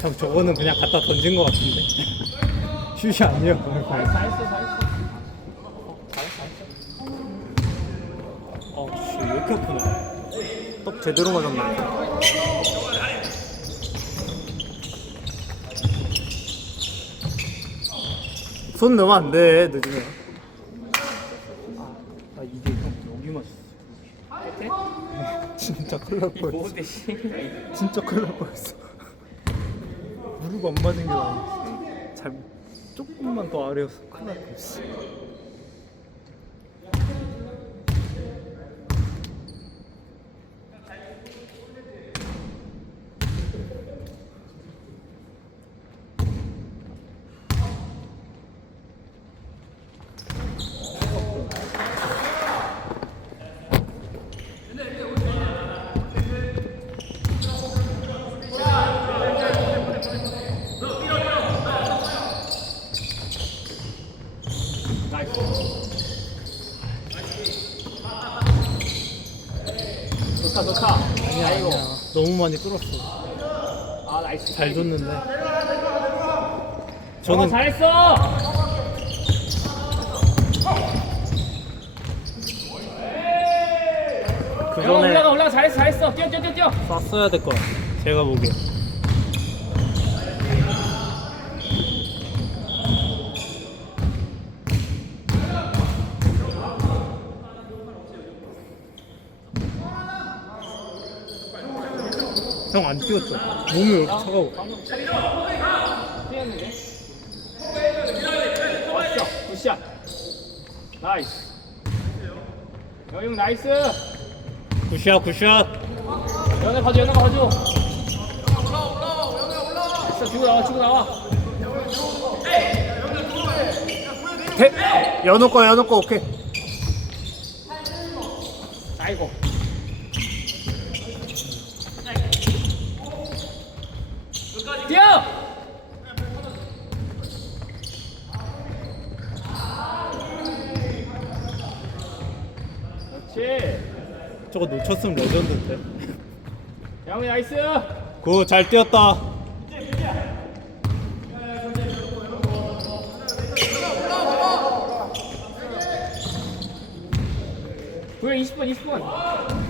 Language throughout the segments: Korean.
형 저거는 그냥 갖다 던진 것 같은데. 슛이 아니었고 잘했어 잘했어 어씨 왜 이렇게 아프냐 떡 제대로 맞았네 손 넣으면 안 돼 늦으면. 아 이게 형 여기만 진짜 큰일 날 뻔했어. 진짜 큰일 날 뻔했어. 무릎 안 맞은 게 아니었어 잘 조금만 더 아래였어 큰일 날 뻔했어 좋다 좋다. 아니야 아이고 아니야. 너무 많이 끌었어. 아 나이스. 잘 줬는데. 어, 저는 잘했어! 그영 올라가 전에 올라가. 잘했어 잘했어. 뛰어 뛰어 뛰어 뛰어. 쐈어야 될 거야 제가 보기에 형 안 뛰었죠? 몸이 왜 이렇게 차가워? 뛰었는데 왔어 굿샷. 나이스. 여용 나이스. 굿샷 굿샷. 연애 봐줘 연애 봐줘. 됐어 주고 나와 주고 나와. 대, 연호 거 연호 거 오케이. 아이고 뛰어 그렇지. 저거 놓쳤으면 레전드인데. 양훈이 나이스! 그거 잘 뛰었다. 구현 20분 20분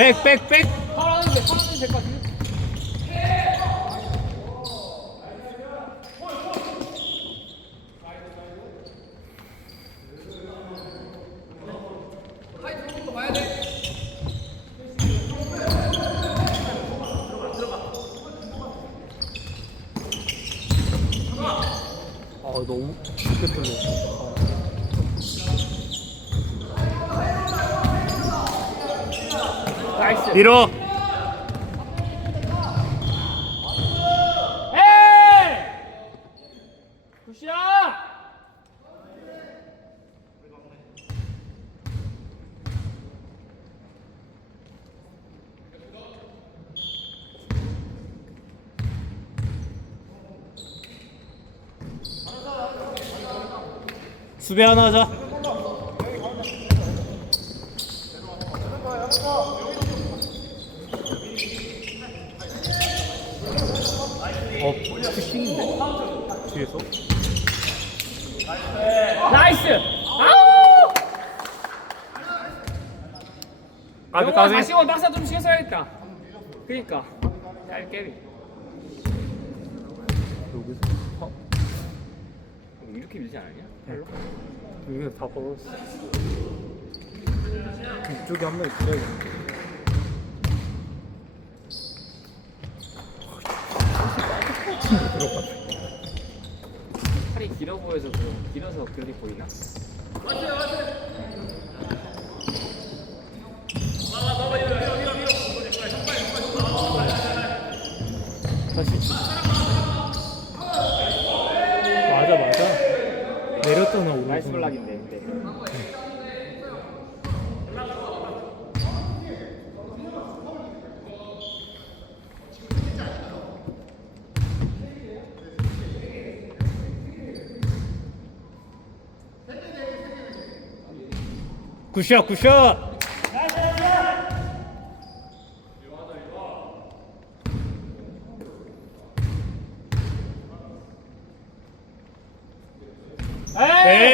백 백 백. 파란색 파란색 될것 같은데 아 너무 뚫 굿샷 수비 하나 하자 어 푸싱인데 뒤에서 나이스. 아우. 까비 영화 까비 다시 원 낙사 좀 신경 써야겠다. 그니까. 잘 깨비. 여기서 어? 이렇게 밀지 않았냐? 별로. 이게 다 벌었어 이쪽에 한 명 있어야겠네 팔이 길어 보여서 그 길어서 그렇게 보이나? 다시 맞아 맞아 내렸잖아 오른손 나이스 블락인데. 근데. 굿샷 굿샷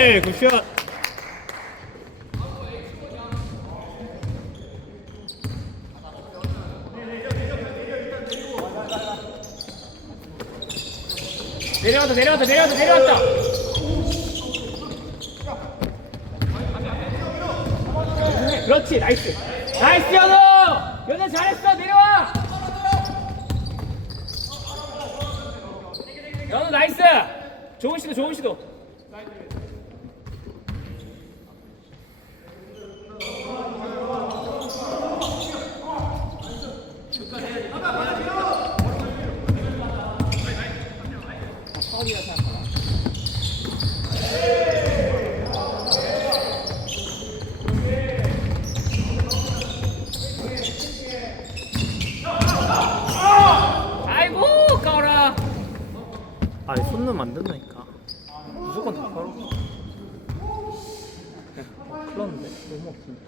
에이! 에이 굿샷 내려왔다 내려왔다 내려왔다 내려왔다. 그렇지 나이스. 내려와! 시도 파울이라 생각하나 아이고 까라 아니 손 넣으면 안 된다니까. 무조건 다 바로 풀었는데? 너무 아픈데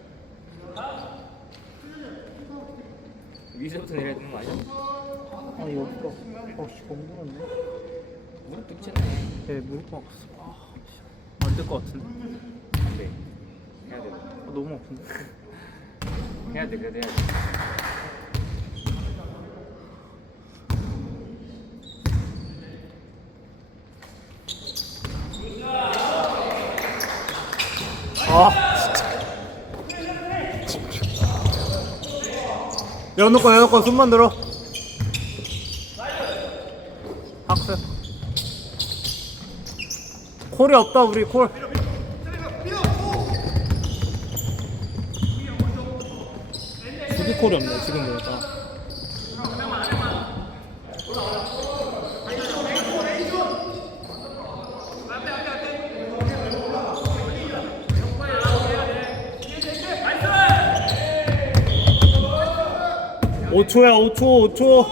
위에서부터 내려야 되는 거 아니야? 아 여기가 어씨 공부한데 무릎 뚝쳤네 네 무릎 아팠어 안될 것 같은데. 안돼 해야 돼. 아, 너무 아픈데? 해야 돼 그래도 해야 돼 아 연우 거 손만 들어. 박스 콜이 없다 우리 콜. 수비 콜이 없네 지금 보니까 오초야오초오초.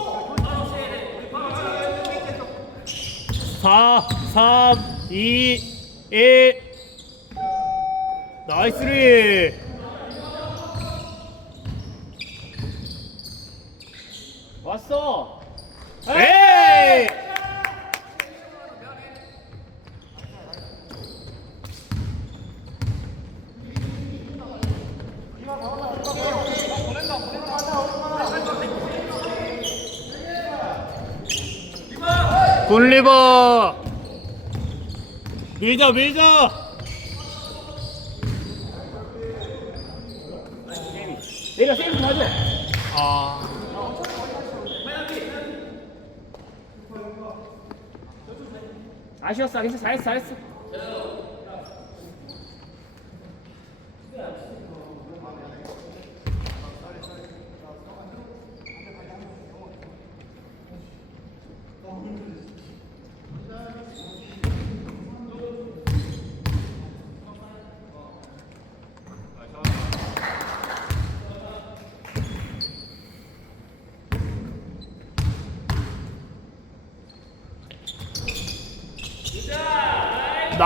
4, 3, 2, 1 나이스 리. 왔어. 에이 굴리버. 밀자 밀자. 내려 세이브 좀 하죠 아. 아쉬웠어. 괜찮아. 잘했어 잘했어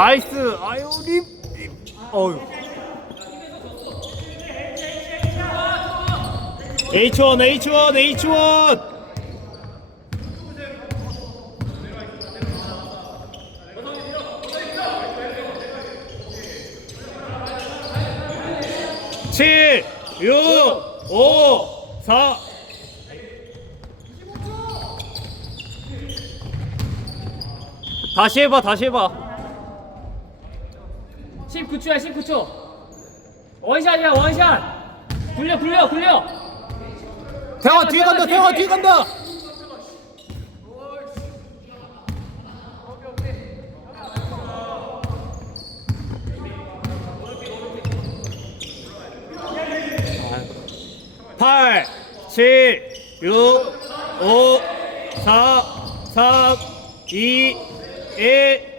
나이스. 아유 립. 립. 어유. H1 H1 H1. 7 6 5 4 다시 해봐, 다시 해봐. 19초야 19초 원샷이야 원샷 굴려 굴려 굴려 태영아 뒤에 간다, 태영아 뒤에 간다. 팔, 칠, 육, 오, 사, 삼, 이, 일.